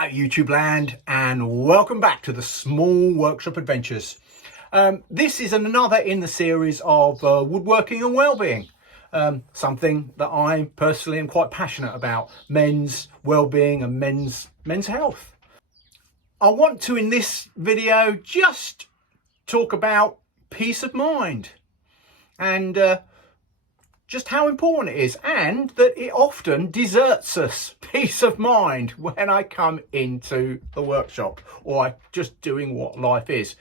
Hello YouTube land, and welcome back to the Small Workshop Adventures. This is another in the series of woodworking and wellbeing, something that I personally am quite passionate about: men's wellbeing and men's health. I want to, in this video, just talk about peace of mind and just how important it is, and that it often deserts us, peace of mind, when I come into the workshop or I'm just doing what life is.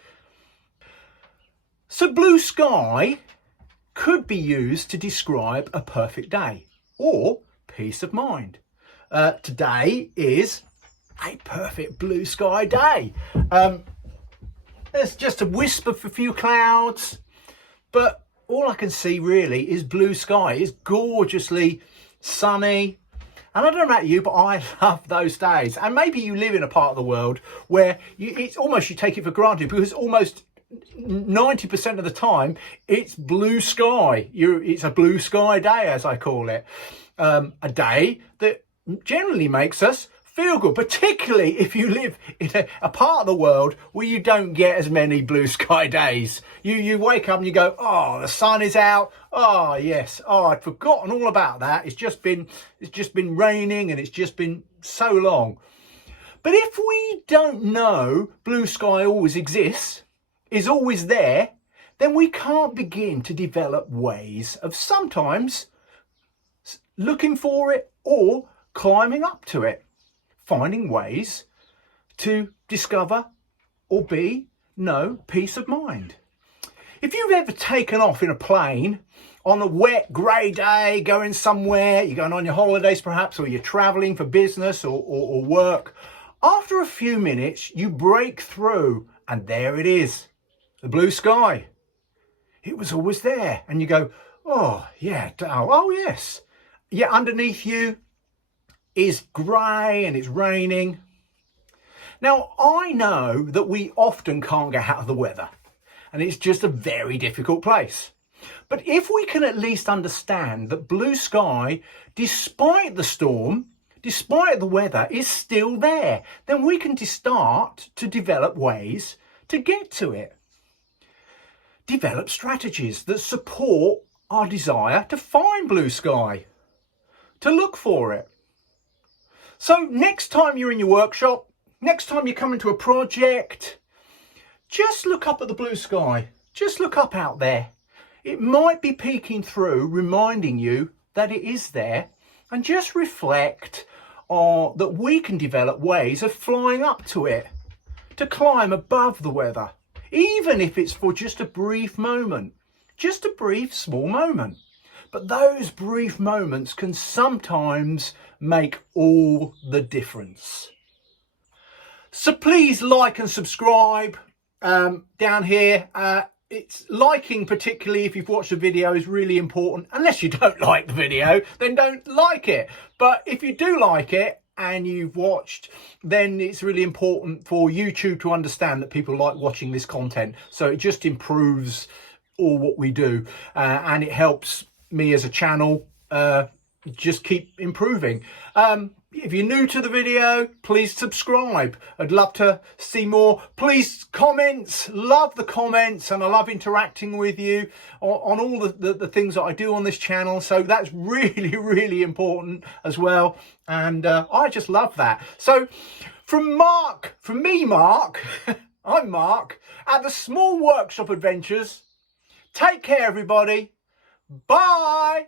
So blue sky could be used to describe a perfect day or peace of mind. Today is a perfect blue sky day. There's just a wisp of a few clouds, but all I can see really is blue sky. It's gorgeously sunny. And I don't know about you, but I love those days. And maybe you live in a part of the world where it's almost, you take it for granted, because almost 90% of the time it's blue sky. It's a blue sky day, as I call it. A day that generally makes us feel good, particularly if you live in a part of the world where you don't get as many blue sky days. You wake up and you go, oh, the sun is out. Oh yes, oh, I'd forgotten all about that. It's just been raining and it's just been so long. But if we don't know blue sky always exists, is always there, then we can't begin to develop ways of sometimes looking for it or climbing up to it, finding ways to discover or know peace of mind. If you've ever taken off in a plane on a wet grey day, going somewhere, you're going on your holidays perhaps, or you're travelling for business or work, after a few minutes you break through and there it is, the blue sky. It was always there, and you go, oh yeah, oh yes. Yeah, underneath you is grey and it's raining. Now, I know that we often can't get out of the weather, and it's just a very difficult place. But if we can at least understand that blue sky, despite the storm, despite the weather, is still there, then we can start to develop ways to get to it. Develop strategies that support our desire to find blue sky, to look for it. So next time you're in your workshop, next time you come into a project, just look up at the blue sky. Just look up out there. It might be peeking through, reminding you that it is there, and just reflect on that we can develop ways of flying up to it, to climb above the weather, even if it's for just a brief moment, just a brief small moment. But those brief moments can sometimes make all the difference. So please like and subscribe down here. It's liking, particularly if you've watched the video, is really important. Unless you don't like the video, then don't like it. But if you do like it and you've watched, then it's really important for YouTube to understand that people like watching this content. So it just improves all what we do, and it helps me as a channel just keep improving. If you're new to the video, please subscribe. I'd love to see more. Please comments, love the comments, and I love interacting with you on all the things that I do on this channel. So that's really, really important as well. And I just love that. So from me, Mark, I'm Mark at the Small Workshop Adventures. Take care, everybody. Bye.